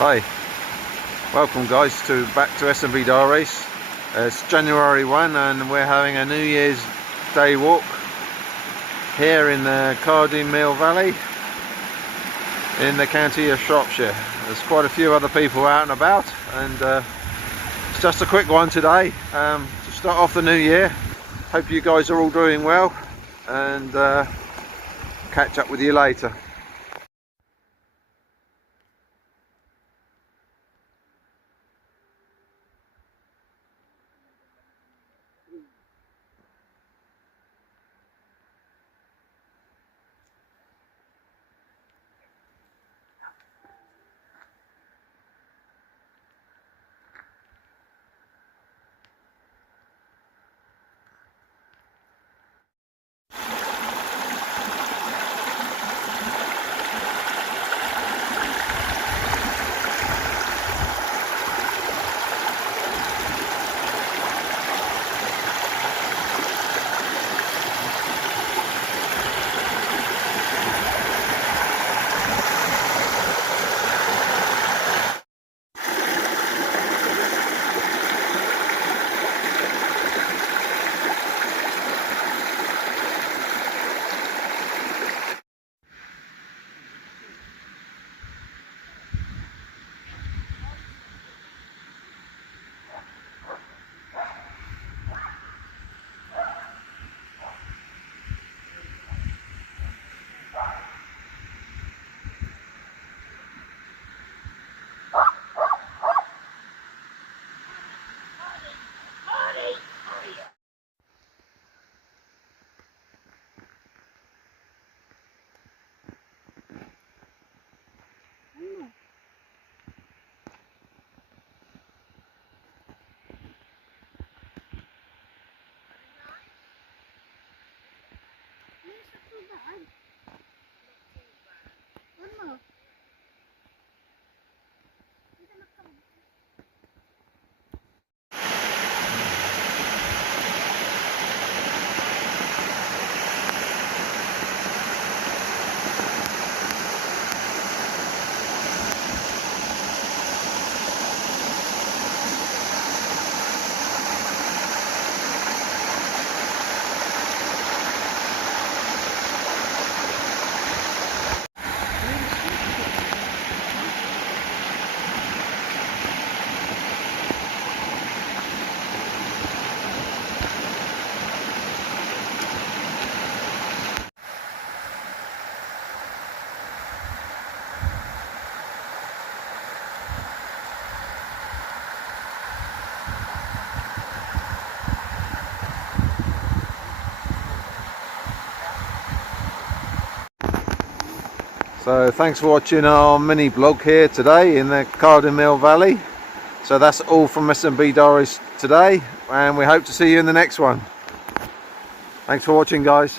Hi, welcome guys back to S&B Diaries. It's January 1 and we're having a New Year's Day walk here in the Cardingmill Valley in the county of Shropshire. There's quite a few other people out and about, and it's just a quick one today to start off the new year. Hope you guys are all doing well, and catch up with you later. So thanks for watching our mini blog here today in the Cardingmill Valley. So that's all from S&B Diaries today, and we hope to see you in the next one. Thanks for watching, guys.